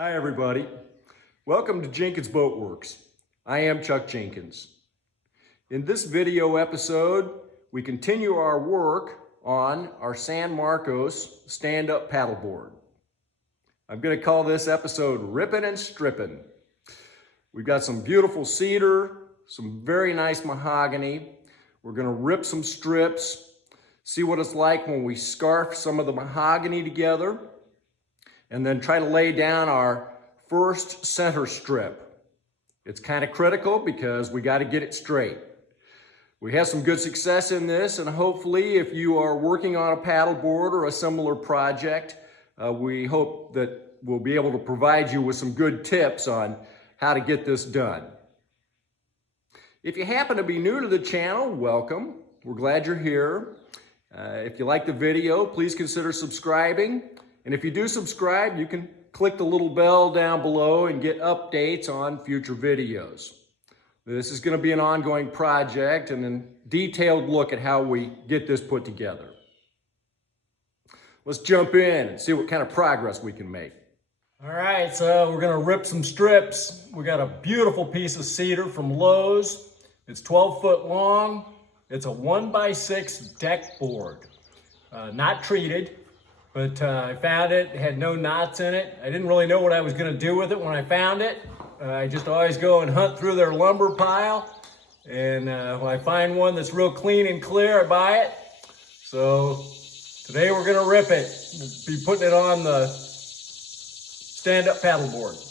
Hi everybody. Welcome to Jenkins Boat Works. I am Chuck Jenkins. In this video episode, we continue our work on our San Marcos stand-up paddleboard. I'm going to call this episode Rippin' and Strippin'. We've got some beautiful cedar, some very nice mahogany. We're going to rip some strips, see what it's like when we scarf some of the mahogany together, and then try to lay down our first center strip. It's kind of critical because we got to get it straight. We have some good success in this, and hopefully if you are working on a paddleboard or a similar project, we hope that we'll be able to provide you with some good tips on how to get this done. If you happen to be new to the channel, welcome. We're glad you're here. If you like the video, please consider subscribing. And if you do subscribe, you can click the little bell down below and get updates on future videos. This is going to be an ongoing project and a detailed look at how we get this put together. Let's jump in and see what kind of progress we can make. All right, so we're going to rip some strips. We got a beautiful piece of cedar from Lowe's. It's 12 foot long. It's a 1x6 deck board, not treated. But I found it, had no knots in it. I didn't really know what I was going to do with it when I found it. I just always go and hunt through their lumber pile. And when I find one that's real clean and clear, I buy it. So today we're going to rip it. We'll be putting it on the stand-up paddleboard.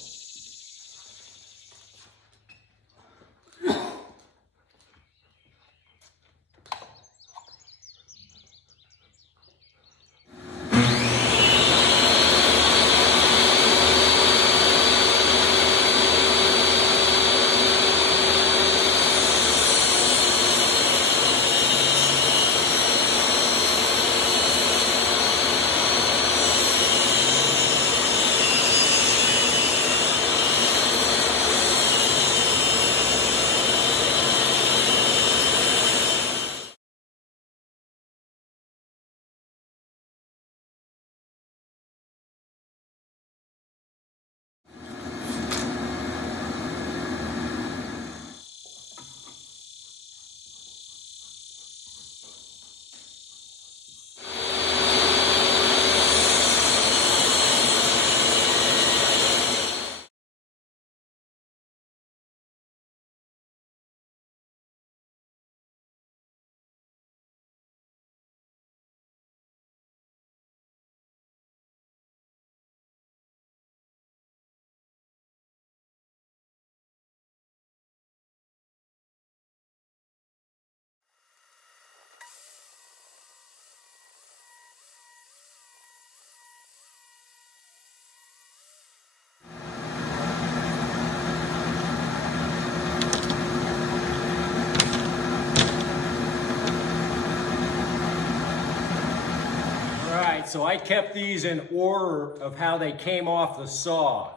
So I kept these in order of how they came off the saw.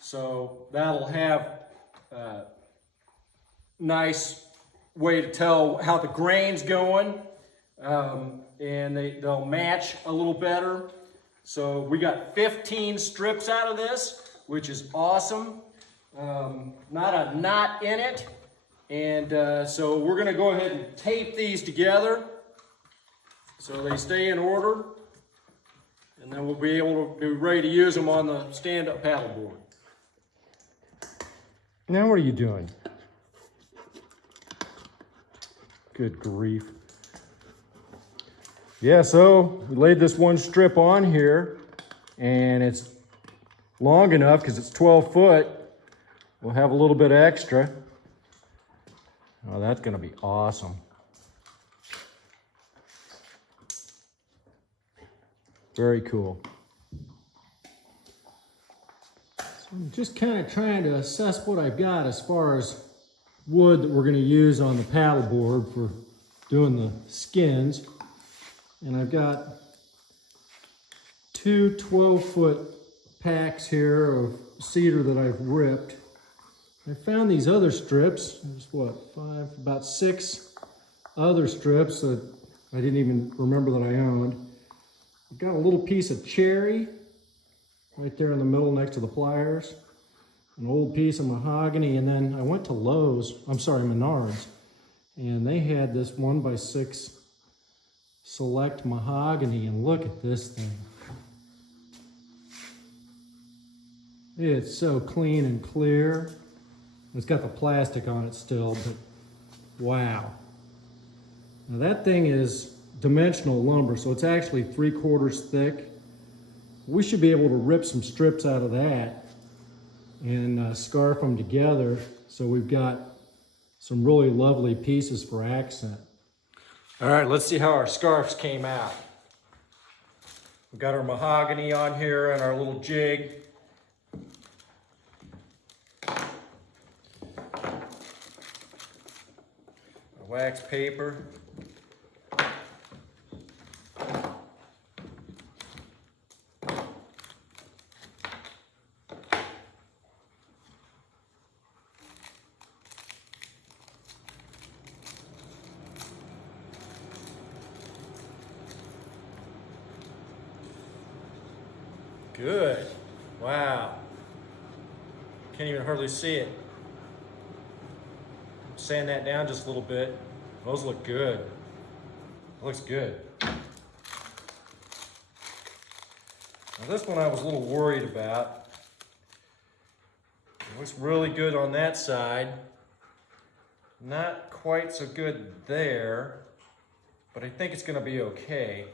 So that'll have a nice way to tell how the grain's going, and they'll match a little better. So we got 15 strips out of this, which is awesome. Not a knot in it. And so we're gonna go ahead and tape these together so they stay in order. And then we'll be able to be ready to use them on the stand-up paddleboard. Now what are you doing? Good grief. Yeah, so we laid this one strip on here, and it's long enough because it's 12 foot. We'll have a little bit extra. Oh, that's going to be awesome. Very cool. So I'm just kind of trying to assess what I've got as far as wood that we're going to use on the paddleboard for doing the skins. And I've got two 12-foot packs here of cedar that I've ripped. I found these other strips. There's about 6 other strips that I didn't even remember that I owned. I've got a little piece of cherry, right there in the middle next to the pliers. An old piece of mahogany, and then I went to Menards, and they had this 1x6 select mahogany, and look at this thing. It's so clean and clear. It's got the plastic on it still, but wow. Now that thing is dimensional lumber, so it's actually 3/4 thick. We should be able to rip some strips out of that and scarf them together, so we've got some really lovely pieces for accent. All right, let's see how our scarves came out. We've got our mahogany on here and our little jig. Our wax paper. Good. Wow. Can't even hardly see it. Sand that down just a little bit. Those look good. It looks good. Now this one I was a little worried about. It looks really good on that side. Not quite so good there, but I think it's going to be okay.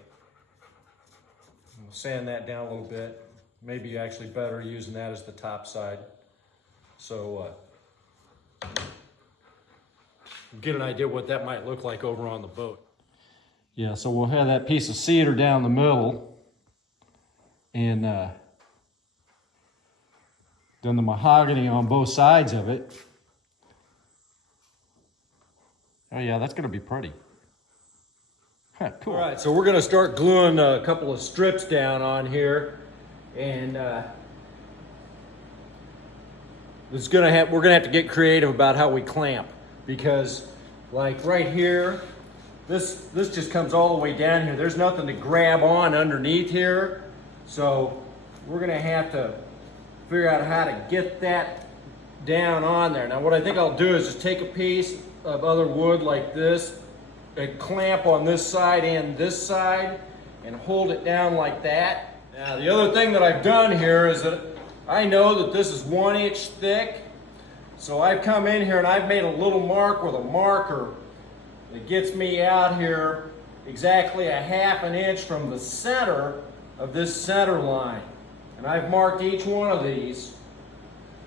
We'll sand that down a little bit. Maybe actually better using that as the top side. So get an idea what that might look like over on the boat. Yeah, so we'll have that piece of cedar down the middle, and then the mahogany on both sides of it. Oh yeah, that's gonna be pretty. Huh, cool. All right, so we're gonna start gluing a couple of strips down on here, and we're gonna have to get creative about how we clamp, because like right here, this just comes all the way down here. There's nothing to grab on underneath here, so we're gonna have to figure out how to get that down on there. Now what I think I'll do is just take a piece of other wood like this, a clamp on this side and this side, and hold it down like that. Now the other thing that I've done here is that I know that this is 1 inch thick, so I've come in here and I've made a little mark with a marker that gets me out here exactly 1/2 inch from the center of this center line. And I've marked each one of these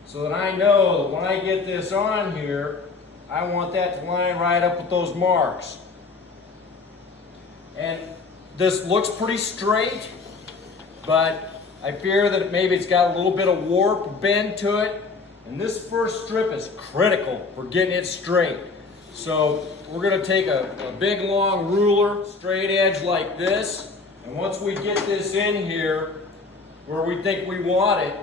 so that I know that when I get this on here, I want that to line right up with those marks. And this looks pretty straight, but I fear that maybe it's got a little bit of warp bend to it. And this first strip is critical for getting it straight. So we're gonna take a big long ruler, straight edge like this. And once we get this in here where we think we want it,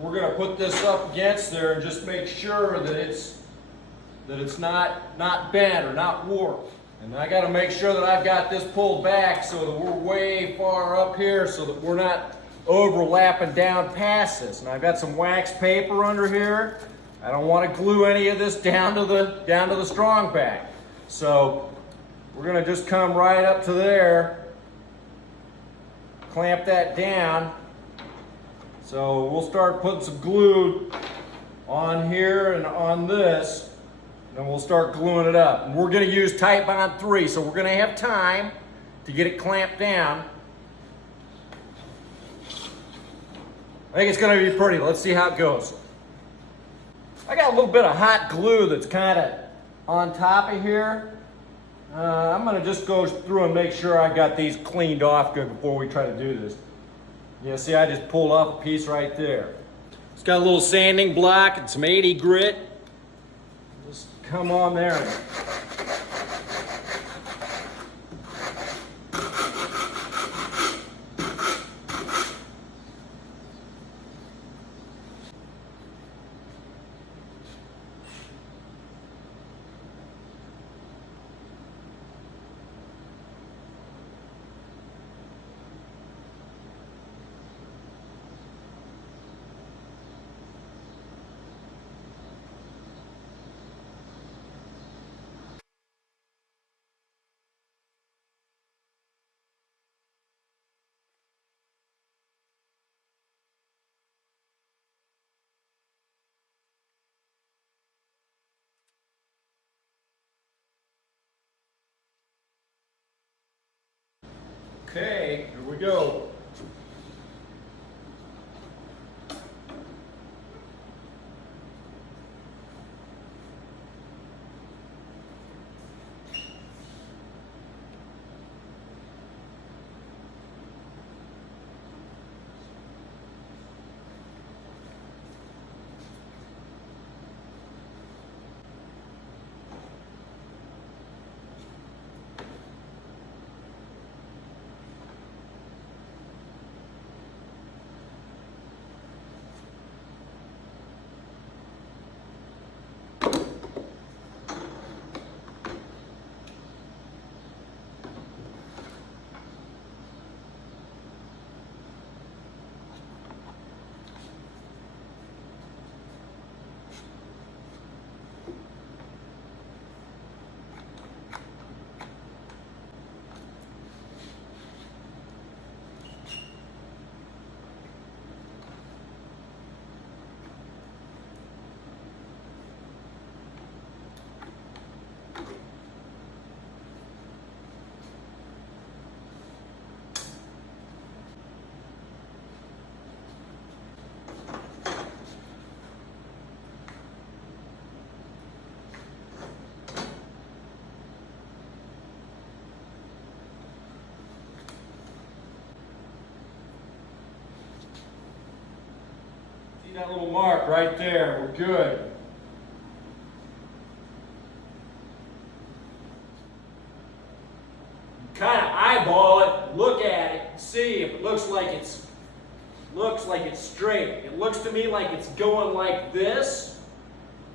we're gonna put this up against there and just make sure that it's not bent or not warped. And I gotta make sure that I've got this pulled back so that we're way far up here so that we're not overlapping down past this. And I've got some wax paper under here. I don't want to glue any of this down to the strong back. So we're gonna just come right up to there, clamp that down. So we'll start putting some glue on here and on this, and then we'll start gluing it up. And we're gonna use Tight Bond 3, so we're gonna have time to get it clamped down. I think it's gonna be pretty. Let's see how it goes. I got a little bit of hot glue that's kind of on top of here. I'm gonna just go through and make sure I got these cleaned off good before we try to do this. Yeah, see, I just pulled off a piece right there. It's got a little sanding block and some 80 grit. Just come on there. Okay, here we go. See that little mark right there? We're good. Kind of eyeball it, look at it, see if it looks like it's straight. It looks to me like it's going like this.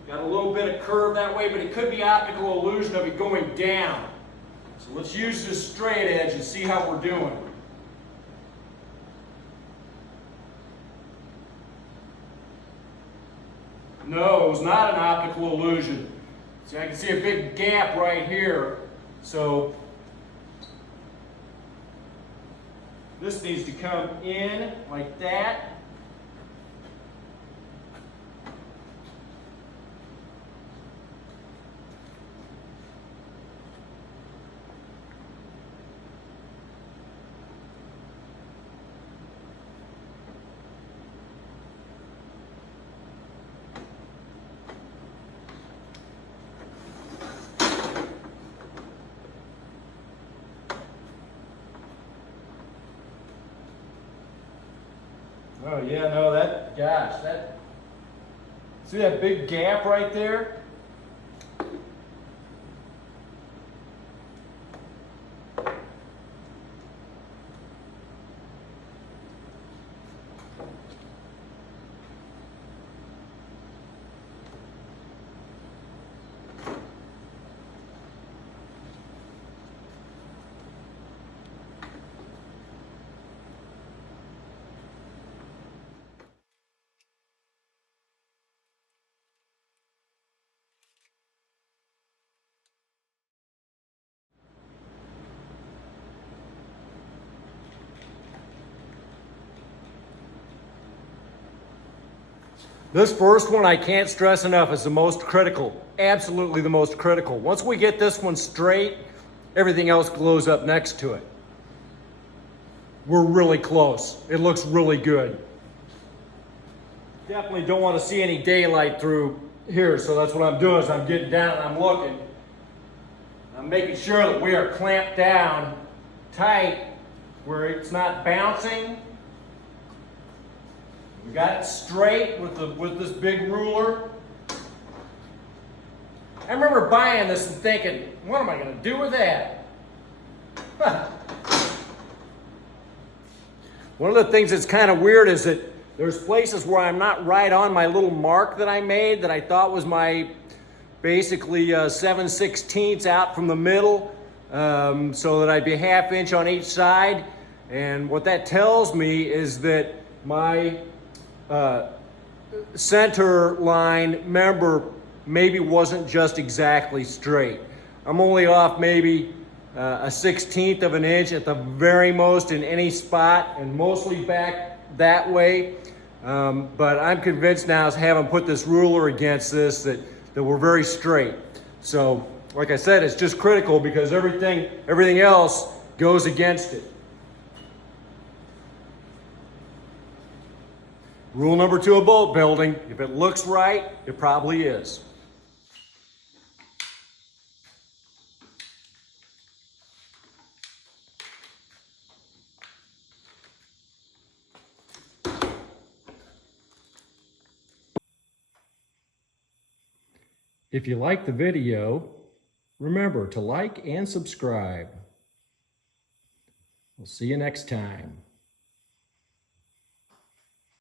Got a little bit of curve that way, but it could be optical illusion of it going down. So let's use this straight edge and see how we're doing. No, it was not an optical illusion. See, I can see a big gap right here. So this needs to come in like that. Oh yeah, no, see that big gap right there? This first one, I can't stress enough, is the most critical. Absolutely the most critical. Once we get this one straight, everything else glows up next to it. We're really close. It looks really good. Definitely don't want to see any daylight through here, so that's what I'm doing is I'm getting down and I'm looking. I'm making sure that we are clamped down tight where it's not bouncing. We got it straight with this big ruler. I remember buying this and thinking, what am I going to do with that? One of the things that's kind of weird is that there's places where I'm not right on my little mark that I made that I thought was my basically 7/16 out from the middle, so that I'd be ½ inch on each side. And what that tells me is that my center line member maybe wasn't just exactly straight. I'm only off maybe a 1/16 of an inch at the very most in any spot, and mostly back that way. But I'm convinced now, as having put this ruler against this, that we're very straight. So, like I said, it's just critical because everything else goes against it. Rule number 2 of boat building, if it looks right, it probably is. If you like the video, remember to like and subscribe. We'll see you next time.